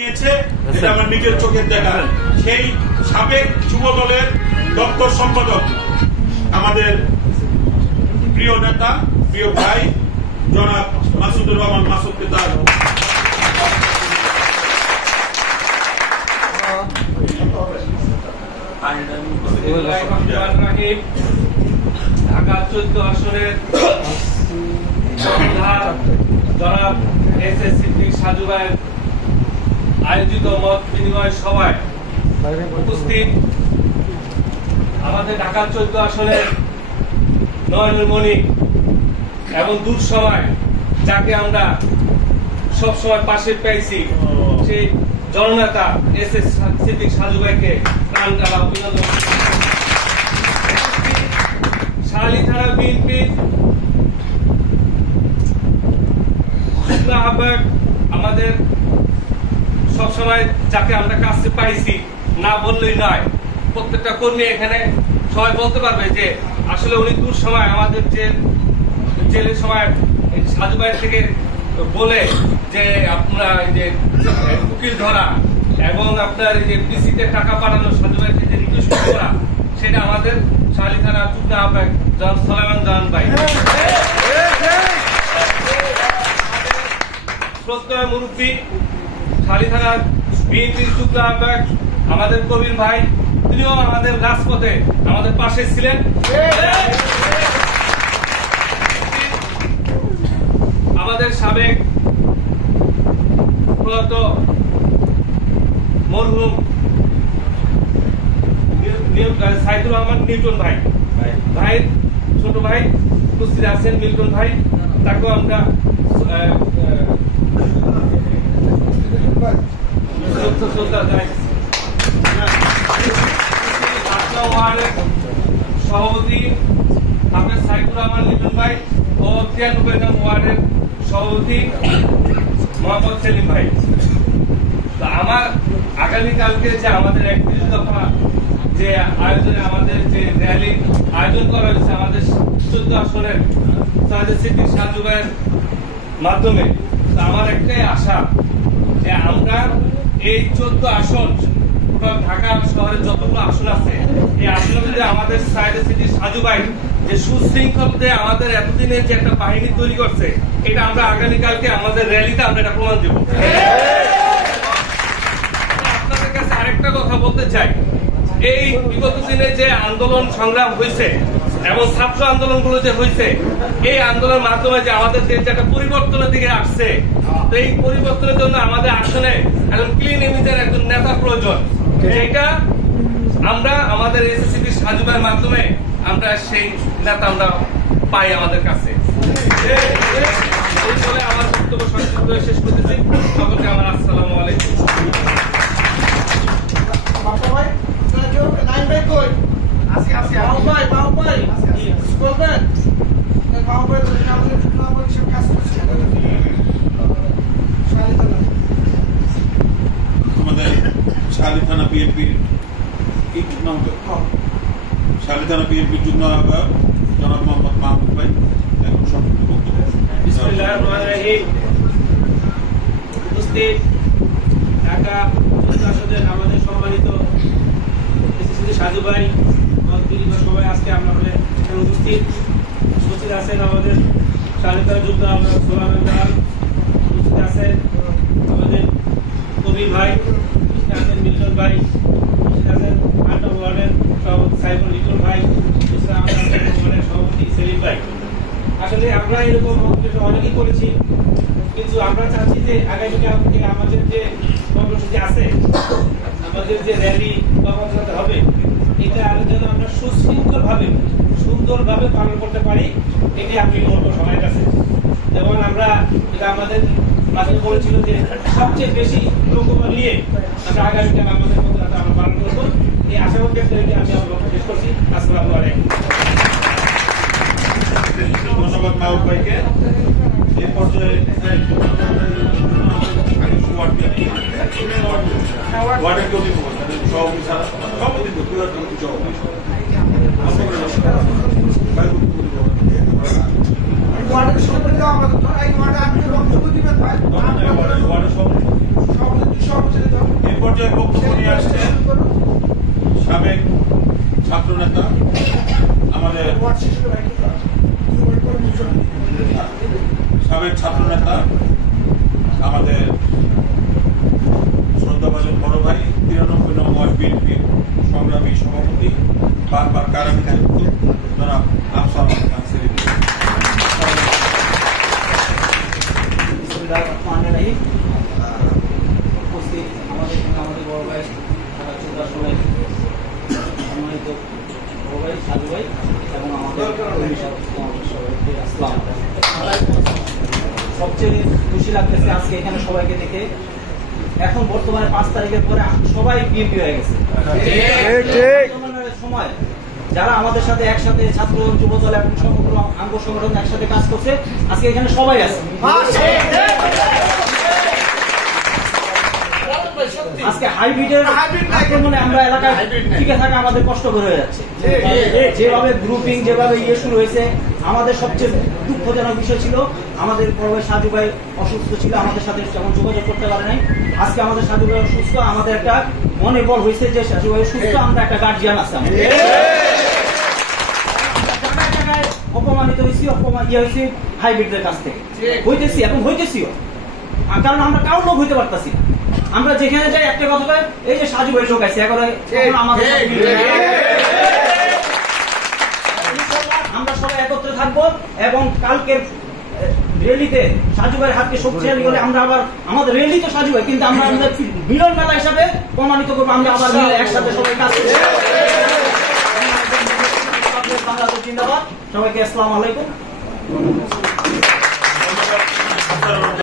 এটা আমার নিজের চোখের দেখা। সেই সাবেক যুব দলের দপ্তর সম্পাদক আমাদের প্রিয় নেতা, প্রিয় ভাই জনাব মাসুদুর রহমান মাসুদকে তার ঢাকা 14 আসনের জনাব এস.এস. সিদ্দিক সাজু ভাইয়ের আয়োজিত মত বিনিময় সভায় উপস্থিত আমাদের ঢাকা 14 আসনের নয়নের মণি এবং দূর সময় যাকে আমরা সবসময় পাশে পেয়েছি সেই জননেতা এস.এস. সিদ্দিক সাজু ভাইকে প্রাণ ঢালা অভিনন্দন। শাহালি থানা বিএনপির আহ্বায়ক আমাদের সবসময় যাকে আমরা কাছে পাইছি না বললেই নয়, প্রত্যেকটা কর্মী এখানে সবাই বলতে পারবে যে আসলে উনি দূর সময় আমাদের জেলের সময় সাজু ভাই থেকে বলে যে আপনার যে উকিল ধরা এবং আপনার যে পিসিতে টাকা পাঠানো সাজু ভাইকে যে রিকোয়েস্ট করা, সেটা আমাদের শাহালি থানা যুগ্ম আহ্বায়ক জনাব সোলাইমান জাহান ভাই। প্রত্যয় মুরব্বী শাহালি থানা বিএনপির যুগ্ম আহ্বায়ক আমাদের কবির ভাই, তিনিও আমাদের রাজপথে আমাদের পাশে ছিলেন। আমাদের সাবেক প্রয়াত মরহুম সাইদুর রহমান নিউটন ভাই, ভাইয়ের ছোট ভাই উপস্থিত আছেন মিল্টন ভাই, তাকেও আমরা সভাপতি আমাদের সাইদুর রহমান লিটন ভাই ও 93 নং ওয়ার্ডের সভাপতি মোহাম্মদ সেলিম ভাই। আমার আগামীকালকে যে আমাদের 31 দফা যে আয়োজনে আমাদের যে র্যালি আয়োজন করা হয়েছে আমাদের 14 আসনের সিদ্দিক সাজু ভাইয়ের মাধ্যমে, আমার একটাই আশা যে আমরা এই 14 আসন ঢাকা শহরের যতগুলো আসন আছে এই আসনে যদি আমাদের সিদ্দিক সাজু ভাই যে সুশৃঙ্খল আমাদের এতদিনের যে একটা বাহিনী তৈরি করছে, এটা আমরা আগামীকালকে আমাদের র্যালিতে আমরা এটা প্রমাণ দেব। আপনাদের কাছে আরেকটা কথা বলতে চাই, এই বিগত দিনে যে আন্দোলন সংগ্রাম হয়েছে এবং ছাত্র আন্দোলনগুলো যে হয়েছে, এই আন্দোলনের মাধ্যমে যে আমাদের দেশ একটা পরিবর্তনের দিকে আসছে, তো এই পরিবর্তনের জন্য আমাদের আসলে একজন ক্লিন ইমেজের একজন নেতা প্রয়োজন। এইটা আমরা আমাদের এসএসসিপি সাজু ভাইয়ের মাধ্যমে আমরা সেই নেতা আমরা পাই আমাদের কাছে। এই বলে আমার বক্তব্য সংক্ষিপ্ত শেষ করতেছি। সকলকে আমার আসসালামু আলাইকুম। আমাদের শাহালি থানা বিএনপির শাহালি থানা বিএনপির যুগ্ম আহ্বায়ক জনাব মোহাম্মদ মাহমুদ ভাই এখন সংক্ষিপ্ত বক্তব্য। বিসমিল্লাহির রহমানির রহিম। উপস্থিত ঢাকা 14 আসনের আমাদের সম্মানিত এসএসসি সাজু ভাই সবাই, আজকে আমরা উপস্থিত আছেন আমাদের শাহালি থানা যুগ্ম আহ্বায়ক সোলাইমান জাহান, উপস্থিত আছেন আমাদের কবির ভাই, উপস্থিত আছেন মিল্টন ভাই, উপস্থিত আছেন 8 নং ওয়ার্ডের সভাপতি সাইফুল লিটন ভাই, উপস্থিত আমাদের ওয়ার্ডের সভাপতি সেলিম ভাই। আসলে আমরা এরকম অনেকই করেছি, কিন্তু আমরা চাচ্ছি যে আগামীকাল থেকে আমাদের যে কর্মসূচি আছে, আমাদের যে র্যালি কর্মসূচি হবে, এটা যেন আমরা সুশৃঙ্খল ভাবে সুন্দরভাবে পালন করতে পারি, এটি আমি বলবো সবার কাছে। যেমন আমরা এটা আমাদের মাঝে বলেছিল যে সবচেয়ে বেশি লোকবল নিয়ে আমরা আগামীকাল আমাদের মধ্যে আমরা পালন করবো, এই আশাবাদ ব্যক্ত রেখে আমি আমার বক্তব্য শেষ করছি। আসসালামু আলাইকুম। ধন্যবাদ মাহবুব ভাইকে। এই পর্যায়ে ওয়ার্ডের কেউ সভাপতি ছাড়া সভাপতি সভাপতি পর্যায়ে বক্তব্য নিয়ে আসছেন সাবেক ছাত্রনেতা আমাদের সাবেক ছাত্রনেতা আমাদের শ্রদ্ধাভাজন বড় ভাই 93 নং ওয়ার্ড বিএনপির সংগ্রামী সভাপতি বারবার কারাগারমুক্ত জনাব আফসার রহমান সেলিম। উপস্থিত আমাদের বড় ভাই সম্মানিত বড় ভাই সাধু ভাই এবং আমাদের আসসালাম। সবচেয়ে খুশি লাগতেছে আজকে এখানে সবাইকে দেখে। এখন বর্তমানে 5 তারিখের পরে সবাই বিএনপি হয়ে গেছে। সময় যারা আমাদের সাথে একসাথে ছাত্র যুবদল এবং সমগ্র আঙ্গ সংগঠন একসাথে কাজ করছে, আজকে এখানে সবাই আছে। আজকে হাইব্রিডের আক্রমণে আমরা এলাকায় টিকে থাকা আমাদের কষ্টকর হয়ে যাচ্ছে। যেভাবে গ্রুপিং যেভাবে শুরু হয়েছে, আমাদের সবচেয়ে দুঃখজনক বিষয় ছিল আমাদের বড় ভাই সাজু ভাই অসুস্থ ছিল, আমাদের সাথে তেমন যোগাযোগ করতে পারে নাই। আজকে আমাদের সাজু ভাই অসুস্থ, আমাদের একটা মনে বল হয়েছে যে সাজু ভাই সুস্থ, আমরা একটা গার্জিয়ান আছে। জায়গায় অপমানিত হয়েছি, হয়েছি হাইব্রিডদের কাছ থেকে হইতেছি এবং হইতেছিও, কারণ আমরা কারোর লোক হইতে পারতাছি। আমরা যেখানে যাই একটা কথা কয়, এই যে সাজু ভাই ঢোকাইছে, এখন আমাদের আমরা সবাই একত্রে থাকবো এবং কালকের র্যালিতে সাজু ভাইয়ের হাতকে শক্তিশালী করে আমরা আবার আমাদের র্যালি তো সাজু ভাই, কিন্তু আমরা আমাদের মিলন মেলা হিসাবে প্রমাণিত করবো আমরা আবার একসাথে সবাই কাজ করবো। বাংলাদেশ জিন্দাবাদ। সবাইকে আসসালামু আলাইকুম।